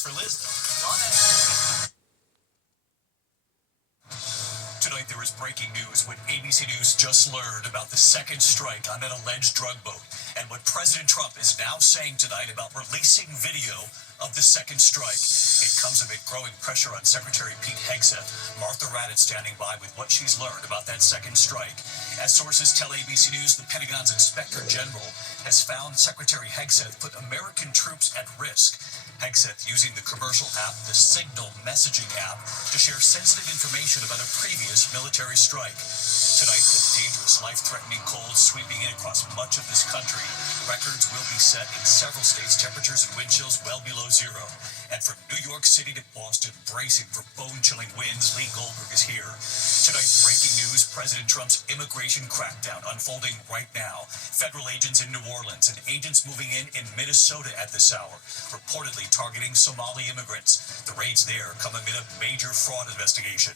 pass for Liz. Tonight there is breaking news when ABC News just learned about the second strike on that alleged drug boat and what President Trump is now saying tonight about releasing video of the second strike. It comes amid growing pressure on Secretary Pete Hegseth. Martha Raddatz standing by with what she's learned about that second strike. As sources tell ABC News, the Pentagon's Inspector General has found Secretary Hegseth put American troops at risk. Hegseth using the commercial app, the Signal messaging app, to share sensitive information about a previous military strike. Tonight, the dangerous, life-threatening cold sweeping in across much of this country. Records will be set in several states, temperatures and wind chills well below zero. And from New York City to Boston, bracing for bone-chilling winds, Lee Goldberg is here. Tonight, breaking news, President Trump's immigration crackdown unfolding right now. Federal agents in New Orleans and agents moving in Minnesota at this hour, reportedly targeting Somali immigrants. The raids there come amid a major fraud investigation.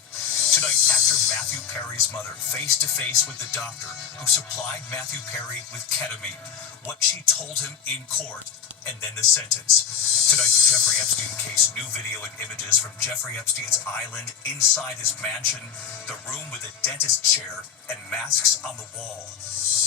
Tonight, actor Matthew Perry's mother face-to-face with the doctor who supplied Matthew Perry with ketamine. What she told him in court, and then the sentence. Tonight, the Jeffrey Epstein case, new video and images from Jeffrey Epstein's island inside his mansion, the room with a dentist chair and masks on the wall.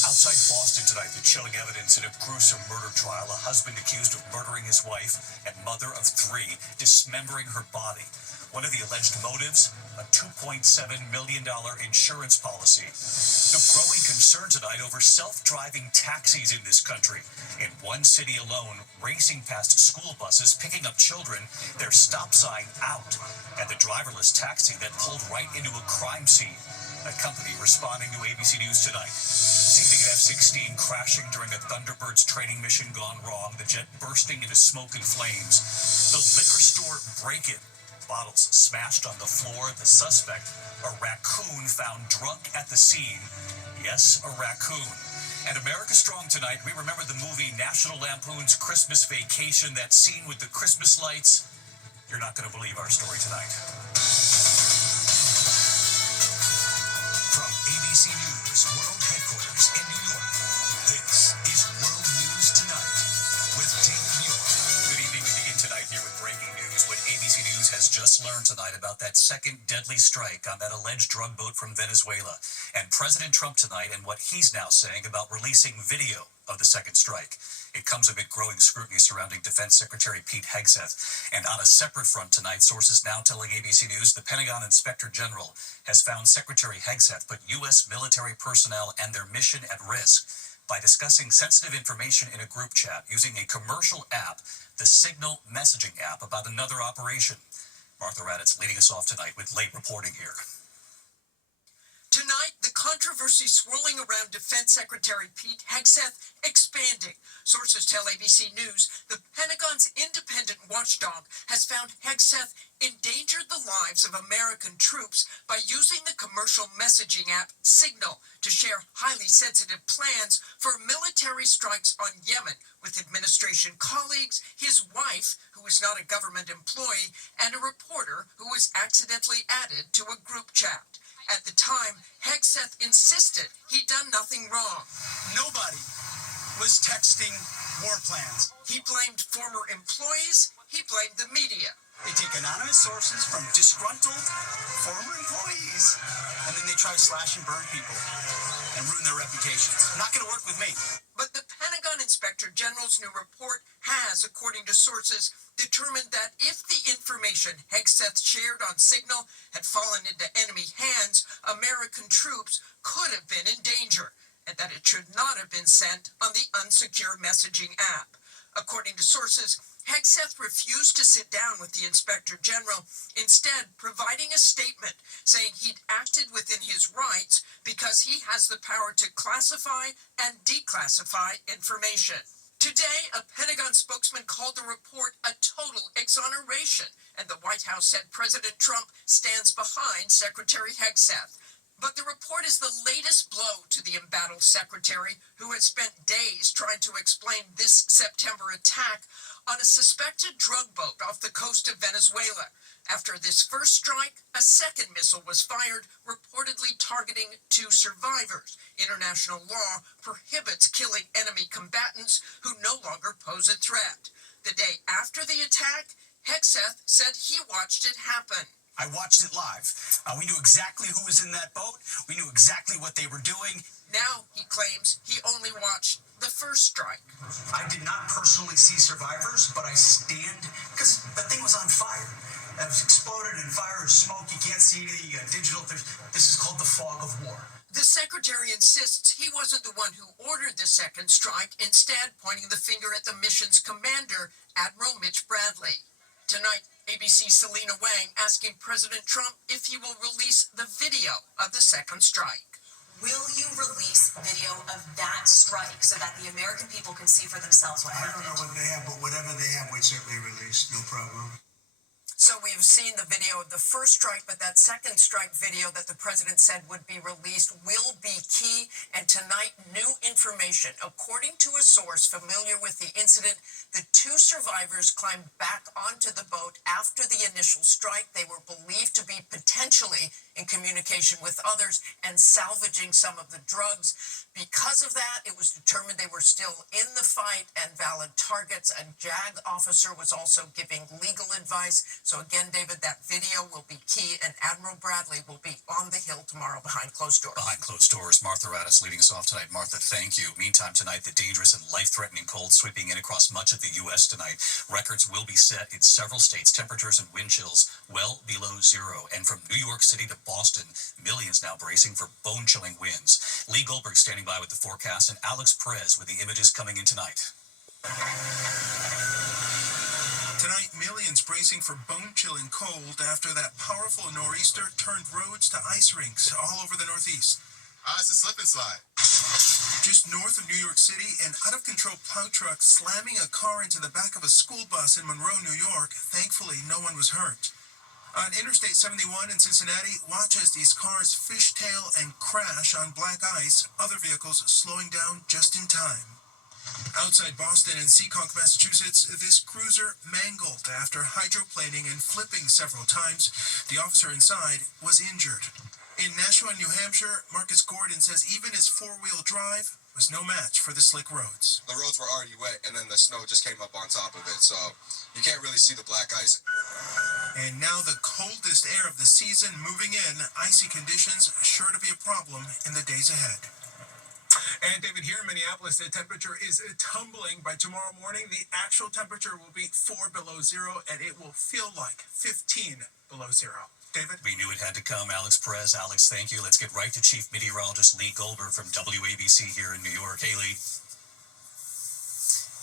Outside Boston tonight, the chilling evidence in a gruesome murder trial, a husband accused of murdering his wife and mother of 3, dismembering her body. One of the alleged motives, a $2.7 million insurance policy. The growing concern tonight over self-driving taxis in this country. In one city alone, racing past school buses, picking up children, their stop sign out, and the driverless taxi that pulled right into a crime scene. A company responding to ABC News tonight. Seeing an F-16 crashing during a Thunderbirds training mission gone wrong, the jet bursting into smoke and flames. The liquor store break-in. Bottles smashed on the floor. The suspect, a raccoon found drunk at the scene. Yes, a raccoon. And America Strong tonight, we remember the movie National Lampoon's Christmas Vacation, that scene with the Christmas lights. You're not going to believe our story tonight. From ABC News World Headquarters in New York, this is World News Tonight with David Muir. Good evening. We begin tonight here with breaking news. What ABC News has just learned tonight about that second deadly strike on that alleged drug boat from Venezuela. And President Trump tonight and what he's now saying about releasing video of the second strike. It comes amid growing scrutiny surrounding Defense Secretary Pete Hegseth. And on a separate front tonight, sources now telling ABC News the Pentagon Inspector General has found Secretary Hegseth put U.S. military personnel and their mission at risk by discussing sensitive information in a group chat using a commercial app, the Signal messaging app, about another operation. Martha Raddatz leading us off tonight with late reporting here. Tonight, the controversy swirling around Defense Secretary Pete Hegseth expanding. Sources tell ABC News the Pentagon's independent watchdog has found Hegseth endangered the lives of American troops by using the commercial messaging app Signal to share highly sensitive plans for military strikes on Yemen with administration colleagues, his wife, who is not a government employee, and a reporter who was accidentally added to a group chat. At the time, Hegseth insisted he'd done nothing wrong. Nobody was texting war plans. He blamed former employees. He blamed the media. They take anonymous sources from disgruntled former employees, and then they try to slash and burn people and ruin their reputations. Not going to work with me. But the Pentagon Inspector General's new report has, according to sources, determined that if the information Hegseth shared on Signal had fallen into enemy hands, American troops could have been in danger, and that it should not have been sent on the unsecure messaging app. According to sources, Hegseth refused to sit down with the Inspector General, instead providing a statement saying he'd acted within his rights because he has the power to classify and declassify information. Today, a Pentagon spokesman called the report a total exoneration, and the White House said President Trump stands behind Secretary Hegseth. But the report is the latest blow to the embattled secretary, who has spent days trying to explain this September attack on a suspected drug boat off the coast of Venezuela. After this first strike, a second missile was fired, reportedly targeting 2 survivors. International law prohibits killing enemy combatants who no longer pose a threat. The day after the attack, Hegseth said he watched it happen. I watched it live. We knew exactly who was in that boat. We knew exactly what they were doing. Now he claims he only watched the first strike. I did not personally see survivors, but I stand, because the thing was on fire. It was exploded and fire and smoke. You can't see anything. You got digital. This is called the fog of war. The secretary insists he wasn't the one who ordered the second strike, instead pointing the finger at the mission's commander, Admiral Mitch Bradley. Tonight, ABC's Selena Wang asking President Trump if he will release the video of the second strike. Will you release video of that strike so that the American people can see for themselves what happened? I don't know what they have, but whatever they have, we'd certainly release. No problem. So we've seen the video of the first strike, but that second strike video that the president said would be released will be key. And tonight, new information. According to a source familiar with the incident, the two survivors climbed back onto the boat after the initial strike. They were believed to be potentially in communication with others and salvaging some of the drugs. Because of that, it was determined they were still in the fight and valid targets. A JAG officer was also giving legal advice. So again, David, that video will be key, and Admiral Bradley will be on the Hill tomorrow behind closed doors. Behind closed doors, Martha Raddatz leading us off tonight. Martha, thank you. Meantime, tonight, the dangerous and life-threatening cold sweeping in across much of the U.S. tonight. Records will be set in several states. Temperatures and wind chills well below zero. And from New York City to Boston, millions now bracing for bone-chilling winds. Lee Goldberg standing by with the forecast, and Alex Perez with the images coming in tonight. Tonight, millions bracing for bone-chilling cold after that powerful nor'easter turned roads to ice rinks all over the Northeast. It's a slip and slide. Just north of New York City, an out-of-control plow truck slamming a car into the back of a school bus in Monroe, New York. Thankfully, no one was hurt. On Interstate 71 in Cincinnati, watch as these cars fishtail and crash on black ice, other vehicles slowing down just in time. Outside Boston and Seekonk, Massachusetts, this cruiser mangled after hydroplaning and flipping several times. The officer inside was injured. In Nashua, New Hampshire, Marcus Gordon says even his four-wheel drive was no match for the slick roads. The roads were already wet, and then the snow just came up on top of it, so you can't really see the black ice. And now the coldest air of the season moving in, icy conditions sure to be a problem in the days ahead. And David, here in Minneapolis, the temperature is tumbling. By tomorrow morning, the actual temperature will be 4 below zero, and it will feel like 15 below zero. David? We knew it had to come. Alex Perez. Alex, thank you. Let's get right to Chief Meteorologist Lee Goldberg from WABC here in New York. Hey, Lee.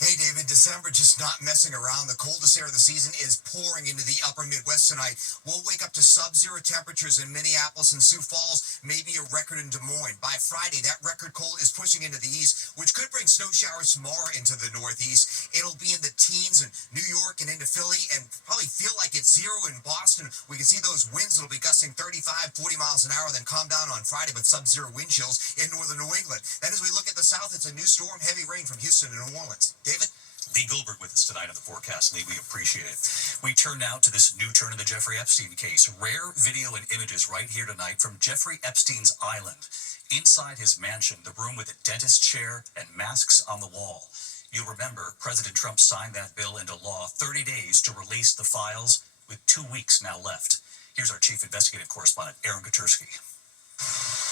Hey, David, December just not messing around. The coldest air of the season is pouring into the upper Midwest tonight. We'll wake up to sub-zero temperatures in Minneapolis and Sioux Falls, maybe a record in Des Moines. By Friday, that record cold is pushing into the east, which could bring snow showers tomorrow into the northeast. It'll be in the teens in New York and into Philly, and probably feel like it's zero in Boston. We can see those winds that'll be gusting 35, 40 miles an hour, then calm down on Friday with sub-zero wind chills in northern New England. Then as we look at the south, it's a new storm, heavy rain from Houston to New Orleans. David? Lee Goldberg with us tonight on the forecast. Lee, we appreciate it. We turn now to this new turn in the Jeffrey Epstein case. Rare video and images right here tonight from Jeffrey Epstein's island. Inside his mansion, the room with a dentist chair and masks on the wall. You'll remember President Trump signed that bill into law, 30 days to release the files, with 2 weeks now left. Here's our chief investigative correspondent, Aaron Katursky.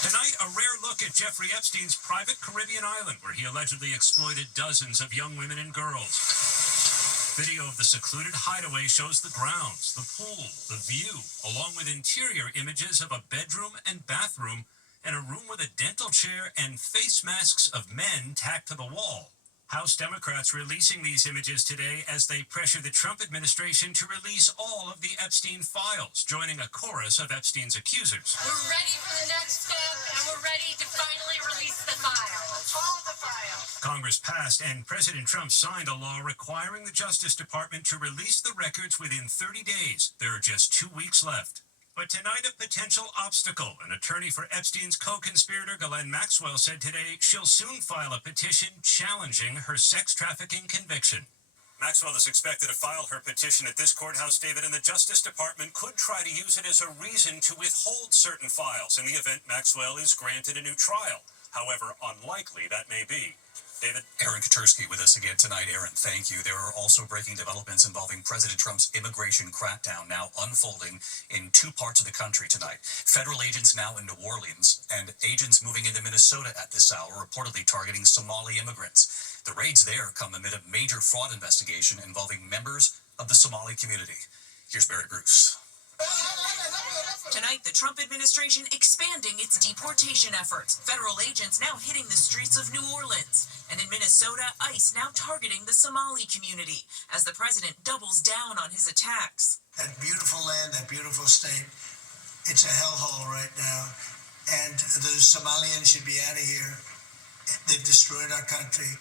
Tonight, a rare look at Jeffrey Epstein's private Caribbean island, where he allegedly exploited dozens of young women and girls. Video of the secluded hideaway shows the grounds, the pool, the view, along with interior images of a bedroom and bathroom, and a room with a dental chair and face masks of men tacked to the wall. House Democrats releasing these images today as they pressure the Trump administration to release all of the Epstein files, joining a chorus of Epstein's accusers. We're ready for the next step, and we're ready to finally release the files. All the files. Congress passed, and President Trump signed a law requiring the Justice Department to release the records within 30 days. There are just 2 weeks left. But tonight, a potential obstacle. An attorney for Epstein's co-conspirator, Ghislaine Maxwell, said today she'll soon file a petition challenging her sex trafficking conviction. Maxwell is expected to file her petition at this courthouse, David, and the Justice Department could try to use it as a reason to withhold certain files in the event Maxwell is granted a new trial. However unlikely that may be. David? Aaron Katursky with us again tonight. Aaron, thank you. There are also breaking developments involving President Trump's immigration crackdown now unfolding in two parts of the country tonight. Federal agents now in New Orleans and agents moving into Minnesota at this hour, reportedly targeting Somali immigrants. The raids there come amid a major fraud investigation involving members of the Somali community. Here's Barry Bruce. Tonight, the Trump administration expanding its deportation efforts. Federal agents now hitting the streets of New Orleans. And in Minnesota, ICE now targeting the Somali community as the president doubles down on his attacks. That beautiful land, that beautiful state, it's a hellhole right now. And the Somalians should be out of here. They've destroyed our country.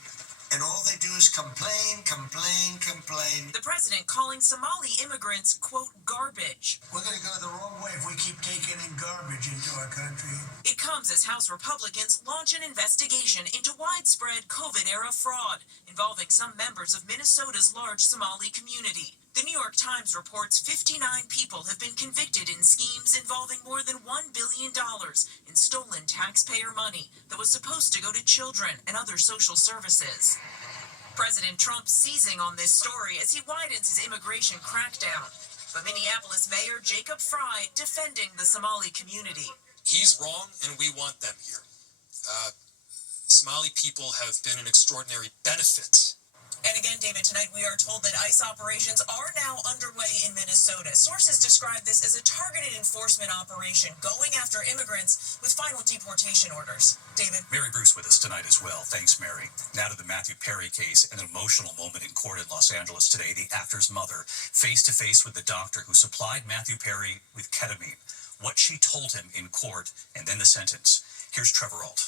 And all they do is complain, complain, complain. The president calling Somali immigrants, quote, garbage. We're going to go the wrong way if we keep taking in garbage into our country. It comes as House Republicans launch an investigation into widespread COVID-era fraud involving some members of Minnesota's large Somali community. The New York Times reports 59 people have been convicted in schemes involving more than $1 billion in stolen taxpayer money that was supposed to go to children and other social services. President Trump seizing on this story as he widens his immigration crackdown. But Minneapolis Mayor Jacob Frey defending the Somali community. He's wrong, and we want them here. Somali people have been an extraordinary benefit. And again, David, tonight we are told that ICE operations are now underway in Minnesota. Sources describe this as a targeted enforcement operation going after immigrants with final deportation orders. David? Mary Bruce with us tonight as well. Thanks, Mary. Now to the Matthew Perry case, an emotional moment in court in Los Angeles today. The actor's mother face-to-face with the doctor who supplied Matthew Perry with ketamine. What she told him in court, and then the sentence. Here's Trevor Ault.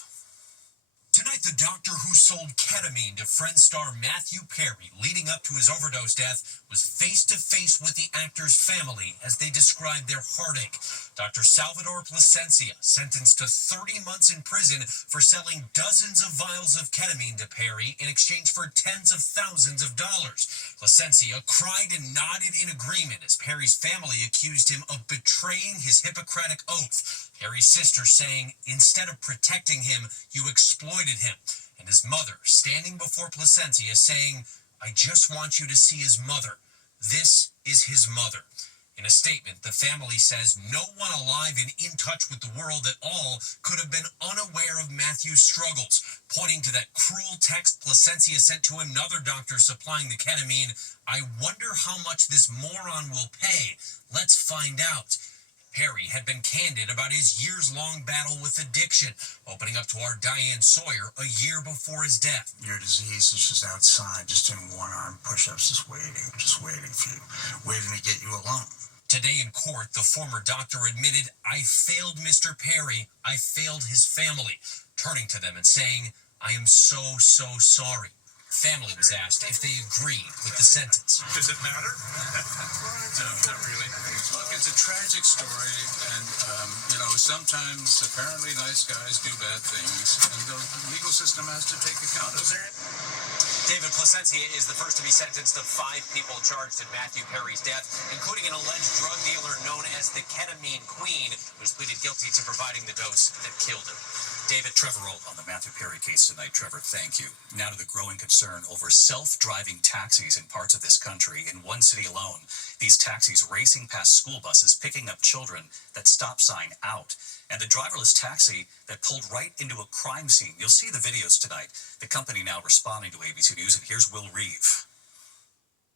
Tonight, the doctor who sold ketamine to Friends star Matthew Perry leading up to his overdose death was face-to-face with the actor's family as they described their heartache. Dr. Salvador Plasencia, sentenced to 30 months in prison for selling dozens of vials of ketamine to Perry in exchange for tens of thousands of dollars. Plasencia cried and nodded in agreement as Perry's family accused him of betraying his Hippocratic oath. Perry's sister saying, instead of protecting him, you exploited him. And his mother standing before Plasencia saying, I just want you to see his mother. This is his mother. In a statement, the family says no one alive and in touch with the world at all could have been unaware of Matthew's struggles, pointing to that cruel text Plasencia sent to another doctor supplying the ketamine. I wonder how much this moron will pay. Let's find out. Perry had been candid about his years-long battle with addiction, opening up to our Diane Sawyer a year before his death. Your disease is just outside, just doing one-arm push-ups, just waiting for you, waiting to get you alone. Today in court, the former doctor admitted, I failed Mr. Perry, I failed his family, turning to them and saying, I am so sorry. Family was asked if they agreed with the sentence. Does it matter? No, not really. Look, it's a tragic story, and, sometimes apparently nice guys do bad things, and the legal system has to take account of it. David, Plasencia is the first to be sentenced of 5 people charged in Matthew Perry's death, including an alleged drug dealer known as the Ketamine Queen, who's pleaded guilty to providing the dose that killed him. David, Trevor Ault on the Matthew Perry case tonight. Trevor, thank you. Now to the growing concern over self-driving taxis in parts of this country. In one city alone, these taxis racing past school buses, picking up children, that stop sign out, and the driverless taxi that pulled right into a crime scene. You'll see the videos tonight. The company now responding to ABC News, and here's Will Reeve.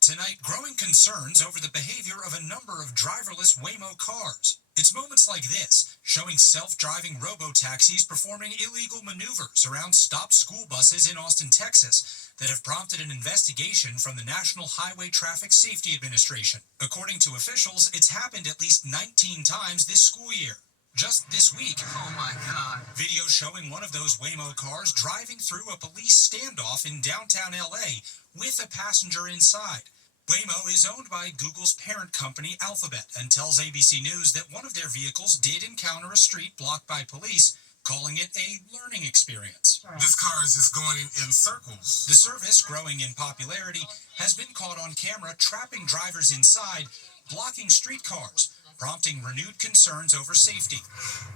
Tonight, growing concerns over the behavior of a number of driverless Waymo cars. It's moments like this, showing self-driving robo-taxis performing illegal maneuvers around stopped school buses in Austin, Texas, that have prompted an investigation from the National Highway Traffic Safety Administration. According to officials, it's happened at least 19 times this school year. Just this week, Oh my God. video showing one of those Waymo cars driving through a police standoff in downtown LA with a passenger inside. Waymo is owned by Google's parent company, Alphabet, and tells ABC News that one of their vehicles did encounter a street blocked by police, calling it a learning experience. This car is just going in circles. The service, growing in popularity, has been caught on camera trapping drivers inside, blocking streetcars, prompting renewed concerns over safety.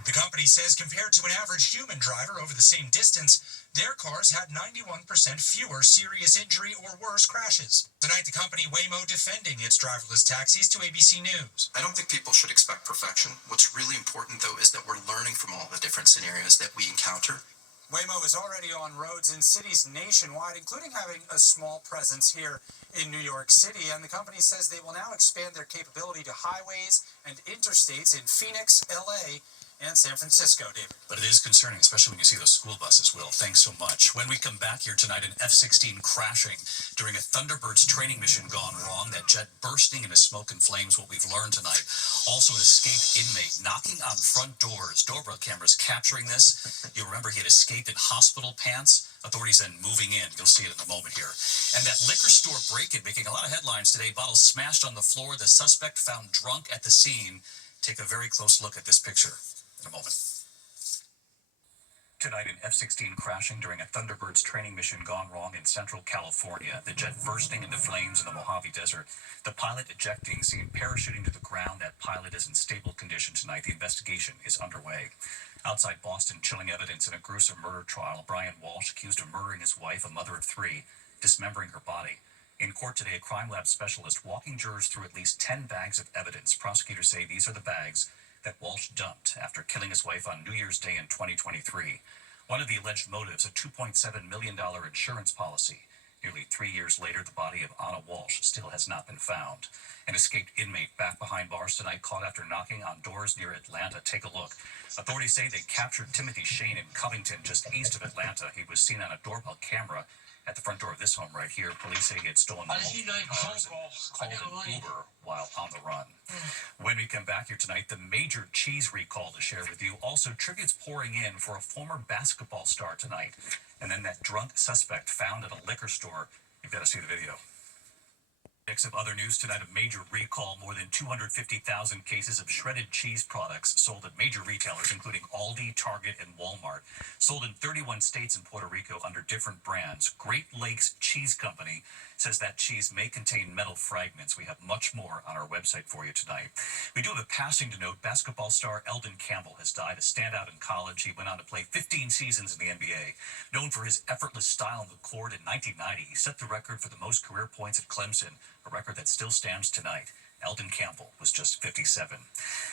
The company says compared to an average human driver over the same distance, their cars had 91% fewer serious injury or worse crashes. Tonight, the company Waymo defending its driverless taxis to ABC News. I don't think people should expect perfection. What's really important, though, is that we're learning from all the different scenarios that we encounter. Waymo is already on roads in cities nationwide, including having a small presence here in New York City, and the company says they will now expand their capability to highways and interstates in Phoenix, LA, and San Francisco, David. But it is concerning, especially when you see those school buses, Will. Thanks so much. When we come back here tonight, an F-16 crashing during a Thunderbirds training mission gone wrong. That jet bursting into smoke and flames, what we've learned tonight. Also, an escaped inmate knocking on front doors. Doorbell cameras capturing this. You'll remember he had escaped in hospital pants. Authorities then moving in. You'll see it in a moment here. And that liquor store break-in making a lot of headlines today. Bottles smashed on the floor. The suspect found drunk at the scene. Take a very close look at this picture in a moment. Tonight, an F-16 crashing during a Thunderbirds training mission gone wrong in Central California. The jet bursting into flames in the Mojave Desert. The pilot ejecting, seen parachuting to the ground. That pilot is in stable condition tonight. The investigation is underway. Outside Boston, chilling evidence in a gruesome murder trial. Brian Walsh accused of murdering his wife, a mother of three, dismembering her body. In court today, a crime lab specialist walking jurors through at least 10 bags of evidence. Prosecutors say these are the bags that Walsh dumped after killing his wife on New Year's Day in 2023. One of the alleged motives, a $2.7 million insurance policy. Nearly 3 years later, the body of Anna Walsh still has not been found. An escaped inmate back behind bars tonight, caught after knocking on doors near Atlanta. Take a look. Authorities say they captured Timothy Shane in Covington, just east of Atlanta. He was seen on a doorbell camera at the front door of this home right here. Police say he had stolen multiple cars and called an Uber while on the run. When we come back here tonight, the major cheese recall to share with you. Also, tributes pouring in for a former basketball star tonight. And then that drunk suspect found at a liquor store. You've got to see the video. Mix of other news tonight, a major recall. More than 250,000 cases of shredded cheese products sold at major retailers, including Aldi, Target, and Walmart. Sold in 31 states and Puerto Rico under different brands. Great Lakes Cheese Company says that cheese may contain metal fragments. We have much more on our website for you tonight. We do have a passing to note. Basketball star Eldon Campbell has died, a standout in college. He went on to play 15 seasons in the NBA. Known for his effortless style on the court, in 1990, he set the record for the most career points at Clemson, a record that still stands tonight. Eldon Campbell was just 57.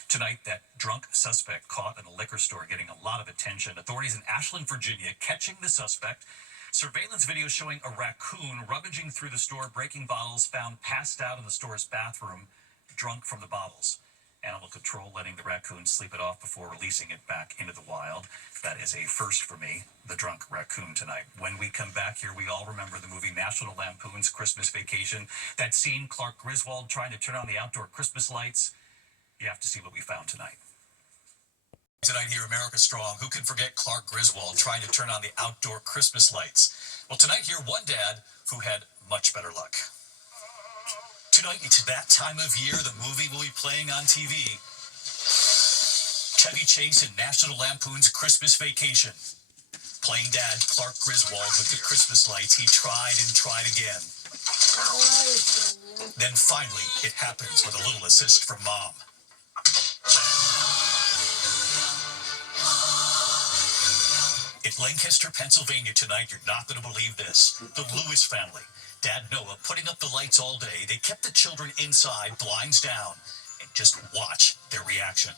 Tonight, that drunk suspect caught in a liquor store getting a lot of attention. Authorities in Ashland, Virginia, catching the suspect. Surveillance video showing a raccoon rummaging through the store, breaking bottles, found passed out in the store's bathroom, drunk from the bottles. Animal control letting the raccoon sleep it off before releasing it back into the wild. That is a first for me, the drunk raccoon tonight. When we come back here, we all remember the movie National Lampoon's Christmas Vacation. That scene, Clark Griswold trying to turn on the outdoor Christmas lights. You have to see what we found tonight. Tonight here, America Strong. Who can forget Clark Griswold trying to turn on the outdoor Christmas lights? Well, tonight here, one dad who had much better luck. Tonight, it's that time of year the movie will be playing on TV. Chevy Chase in National Lampoon's Christmas Vacation. Playing dad Clark Griswold with the Christmas lights. He tried and tried again. Then finally, it happens with a little assist from Mom. In Lancaster, Pennsylvania tonight, you're not going to believe this. The Lewis family, Dad Noah, putting up the lights all day. They kept the children inside, blinds down, and just watch their reaction.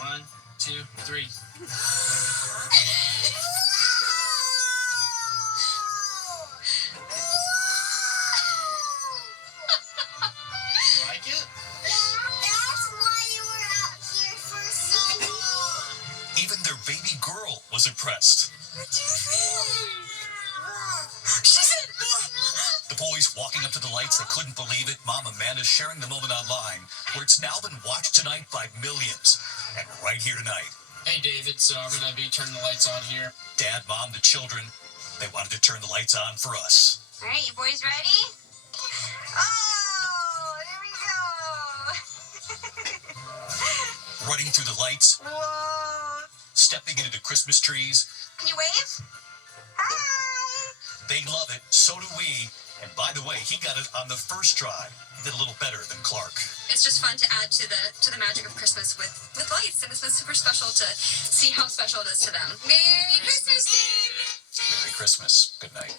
1, 2, 3. You like it? That's why you were out here for so long. Even their baby girl was impressed. She said, The boys walking up to the lights, they couldn't believe it. Mom Amanda sharing the moment online, where it's now been watched tonight by millions. And right here tonight, Hey, David, so I'm going to be turning the lights on here. Dad, Mom, the children, they wanted to turn the lights on for us. all right, you boys ready? Oh, here we go. Running through the lights, Whoa. stepping into the Christmas trees. Can you wave? Hi. They love it, so do we. And by the way, he got it on the first try. He did a little better than Clark. It's just fun to add to the magic of Christmas with lights, and it's been super special to see how special it is to them. Merry Christmas, Dave! Merry Christmas. Good night.